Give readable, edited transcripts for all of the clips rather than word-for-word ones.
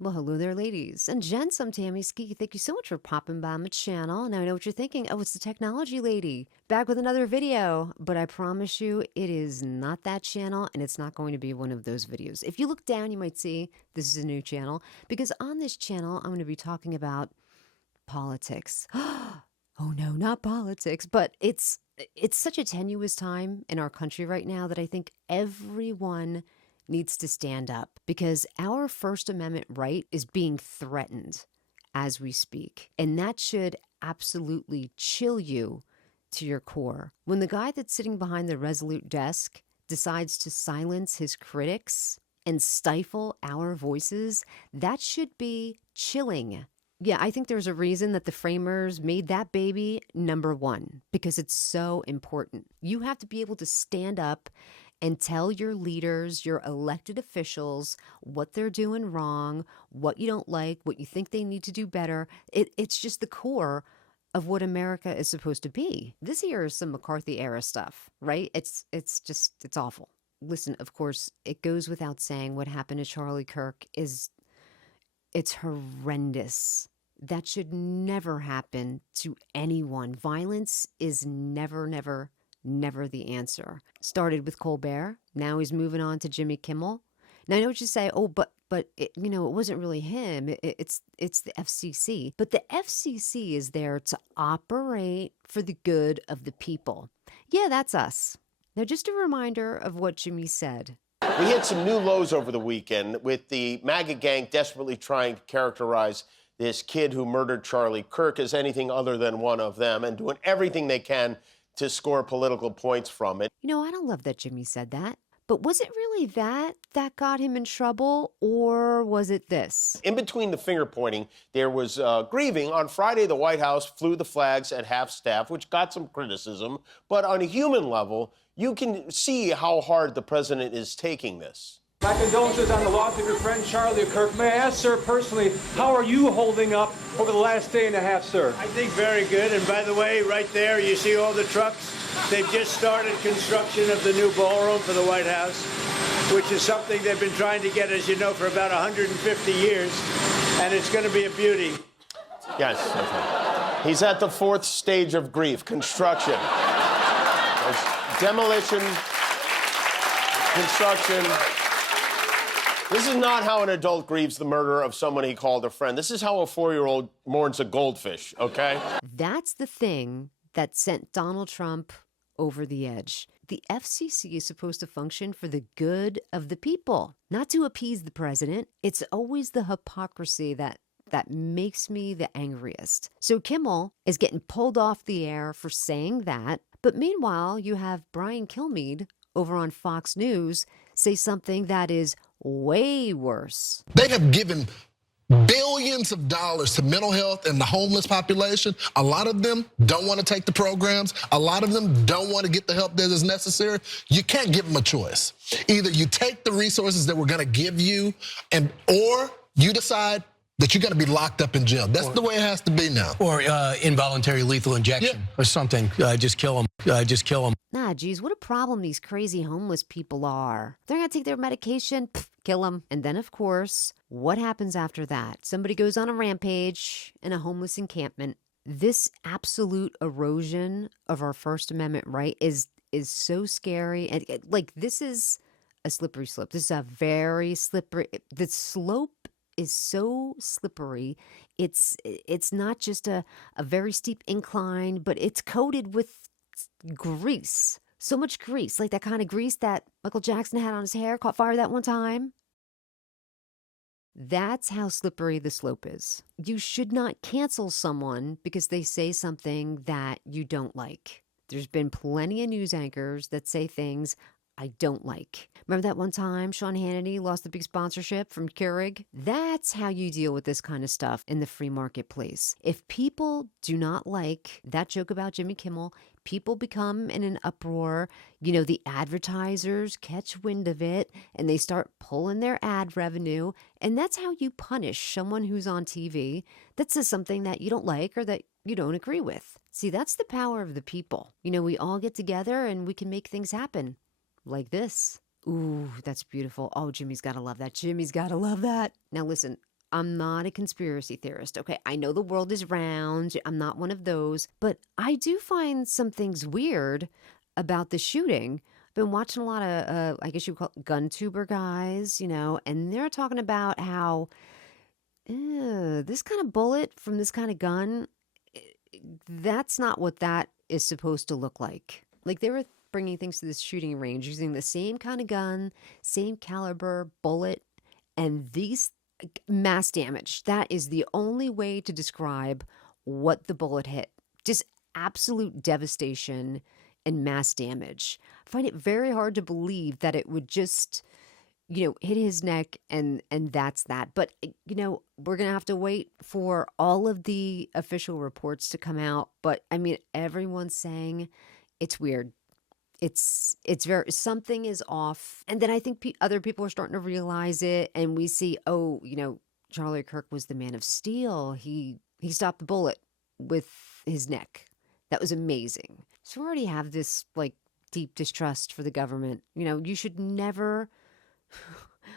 Well, hello there, ladies and gents. I'm Tammy Ski. Thank you so much for popping by my channel. Now I know what you're thinking. Oh, it's the technology lady back with another video. But I promise you, it is not that channel, and it's not going to be one of those videos. If you look down, you might see this is a new channel because on this channel, I'm going to be talking about politics. Oh no, not politics, but it's such a tenuous time in our country right now that I think everyone needs to stand up because our First Amendment right is being threatened as we speak. And that should absolutely chill you to your core. When the guy that's sitting behind the Resolute desk decides to silence his critics and stifle our voices, that should be chilling. Yeah, I think there's a reason that the framers made that baby number one because it's so important. You have to be able to stand up and tell your leaders, your elected officials, what they're doing wrong, what you don't like, what you think they need to do better. It's just the core of what America is supposed to be. This here is some McCarthy era stuff, right? It's awful. Listen, of course, it goes without saying what happened to Charlie Kirk it's horrendous. That should never happen to anyone. Violence is never the answer. Started with Colbert. Now he's moving on to Jimmy Kimmel. Now I know what you say. Oh, but it wasn't really him. It's the FCC. But the FCC is there to operate for the good of the people. Yeah, that's us. Now, just a reminder of what Jimmy said. We hit some new lows over the weekend with the MAGA gang desperately trying to characterize this kid who murdered Charlie Kirk as anything other than one of them and doing everything they can to score political points from it. I don't love that Jimmy said that. But was it really that got him in trouble, or was it this? In between the finger pointing, there was grieving. On Friday, the White House flew the flags at half-staff, which got some criticism. But on a human level, you can see how hard the president is taking this. My condolences on the loss of your friend Charlie Kirk. May I ask, sir, personally, how are you holding up over the last day and a half, sir? I think very good. And by the way, right there, you see all the trucks? They've just started construction of the new ballroom for the White House, which is something they've been trying to get, as you know, for about 150 years. And it's going to be a beauty. Yes. Okay. He's at the fourth stage of grief, construction. There's demolition, construction. This is not how an adult grieves the murder of someone he called a friend. This is how a 4-year-old mourns a goldfish, okay? That's the thing that sent Donald Trump over the edge. The FCC is supposed to function for the good of the people, not to appease the president. It's always the hypocrisy that makes me the angriest. So Kimmel is getting pulled off the air for saying that. But meanwhile, you have Brian Kilmeade over on Fox News say something that is way worse. They have given billions of dollars to mental health and the homeless population. A lot of them don't want to take the programs. A lot of them don't want to get the help that is necessary. You can't give them a choice. Either you take the resources that we're going to give you, or you decide that you're going to be locked up in jail. That's the way it has to be now. Or involuntary lethal injection or something. Just kill them. Just kill them. Nah, geez, what a problem these crazy homeless people are. They're going to take their medication, kill them. And then, of course, what happens after that? Somebody goes on a rampage in a homeless encampment. This absolute erosion of our First Amendment right is so scary. And this is a slippery slope. This is a very slippery. The slope is so slippery. It's not just a very steep incline, but it's coated with grease. So much grease, like that kind of grease that Michael Jackson had on his hair, caught fire that one time. That's how slippery the slope is. You should not cancel someone because they say something that you don't like. There's been plenty of news anchors that say things I don't like. Remember that one time Sean Hannity lost the big sponsorship from Keurig? That's how you deal with this kind of stuff in the free marketplace. If people do not like that joke about Jimmy Kimmel, people become in an uproar. The advertisers catch wind of it and they start pulling their ad revenue. And that's how you punish someone who's on TV that says something that you don't like or that you don't agree with. See, that's the power of the people. We all get together and we can make things happen. Like this. Ooh, that's beautiful. Oh, Jimmy's got to love that. Jimmy's got to love that. Now listen, I'm not a conspiracy theorist. Okay, I know the world is round. I'm not one of those, but I do find some things weird about the shooting. I've been watching a lot of, I guess you call it gun tuber guys, and they're talking about how this kind of bullet from this kind of gun, that's not what that is supposed to look like. Like they were bringing things to this shooting range using the same kind of gun, same caliber bullet, and these mass damage. That is the only way to describe what the bullet hit. Just absolute devastation and mass damage. I find it very hard to believe that it would just hit his neck and that's that. But we're gonna have to wait for all of the official reports to come out. But I mean, everyone's saying it's weird. It's very, something is off. And then I think other people are starting to realize it, and we see, Charlie Kirk was the man of steel. He stopped the bullet with his neck. That was amazing. So we already have this like deep distrust for the government. You should never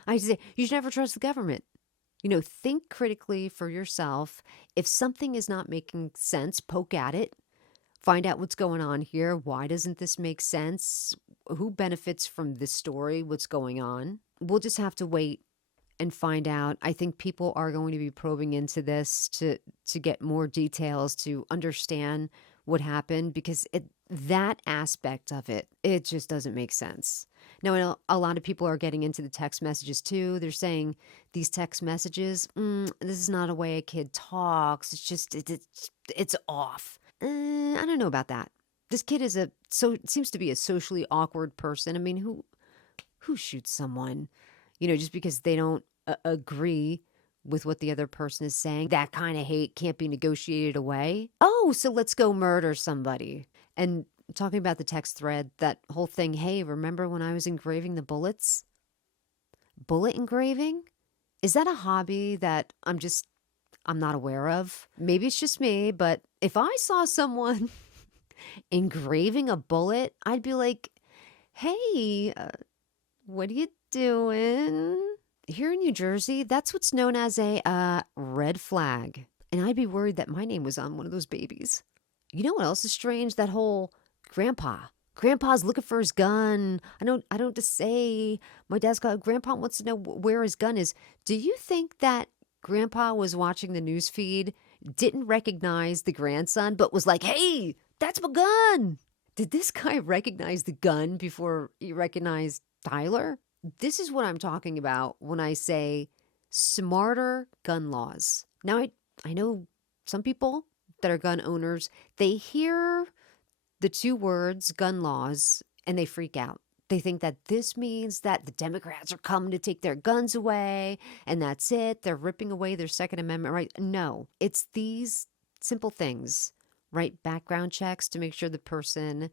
I say you should never trust the government. Think critically for yourself. If something is not making sense, poke at it. Find out what's going on here. Why doesn't this make sense? Who benefits from this story? What's going on? We'll just have to wait and find out. I think people are going to be probing into this to get more details, to understand what happened, because that aspect of it just doesn't make sense. Now, I know a lot of people are getting into the text messages too. They're saying these text messages, this is not a way a kid talks. It's just, it's off. I don't know about that. This kid seems to be a socially awkward person. I mean, who shoots someone, just because they don't agree with what the other person is saying? That kind of hate can't be negotiated away. Oh, so let's go murder somebody. And talking about the text thread, that whole thing, hey, remember when I was engraving the bullets? Bullet engraving? Is that a hobby that I'm not aware of? Maybe it's just me, but if I saw someone engraving a bullet, I'd be like, hey, what are you doing? Here in New Jersey, that's what's known as a red flag. And I'd be worried that my name was on one of those babies. You know what else is strange? That whole Grandpa's looking for his gun. I don't just say, my dad's got, Grandpa wants to know where his gun is. Do you think that Grandpa was watching the news feed, didn't recognize the grandson, but was like, hey, that's my gun? Did this guy recognize the gun before he recognized Tyler? This is what I'm talking about when I say smarter gun laws. Now, I know some people that are gun owners, they hear the two words gun laws and they freak out. They think that this means that the Democrats are coming to take their guns away and that's it. They're ripping away their Second Amendment right. No, it's these simple things, right? Background checks to make sure the person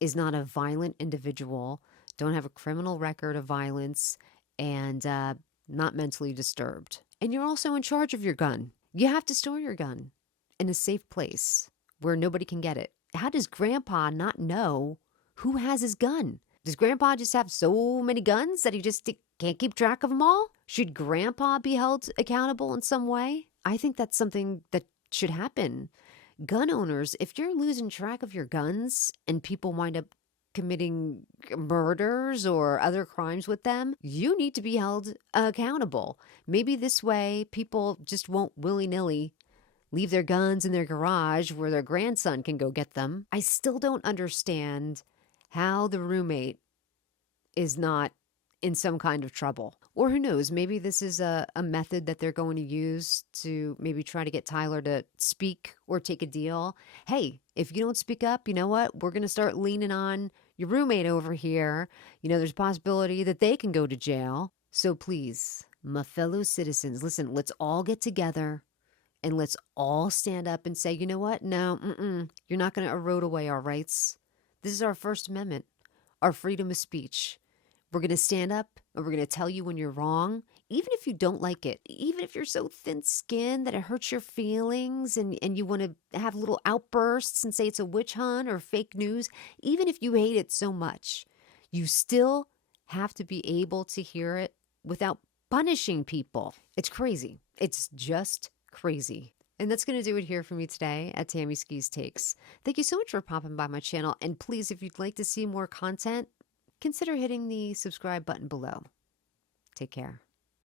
is not a violent individual, don't have a criminal record of violence, and not mentally disturbed. And you're also in charge of your gun. You have to store your gun in a safe place where nobody can get it. How does Grandpa not know who has his gun? Does Grandpa just have so many guns that he just can't keep track of them all? Should Grandpa be held accountable in some way? I think that's something that should happen. Gun owners, if you're losing track of your guns and people wind up committing murders or other crimes with them, you need to be held accountable. Maybe this way people just won't willy-nilly leave their guns in their garage where their grandson can go get them. I still don't understand how the roommate is not in some kind of trouble. Or who knows, maybe this is a method that they're going to use to maybe try to get Tyler to speak or take a deal. Hey, if you don't speak up, you know what? We're going to start leaning on your roommate over here. There's a possibility that they can go to jail. So please, my fellow citizens, listen, let's all get together and let's all stand up and say, you know what? No, you're not going to erode away our rights. This is our First Amendment, our freedom of speech. We're going to stand up and we're going to tell you when you're wrong, even if you don't like it, even if you're so thin-skinned that it hurts your feelings and you want to have little outbursts and say it's a witch hunt or fake news, even if you hate it so much, you still have to be able to hear it without punishing people. It's crazy. It's just crazy. And that's going to do it here for me today at Tammy Ski's Takes. Thank you so much for popping by my channel. And please, if you'd like to see more content, consider hitting the subscribe button below. Take care.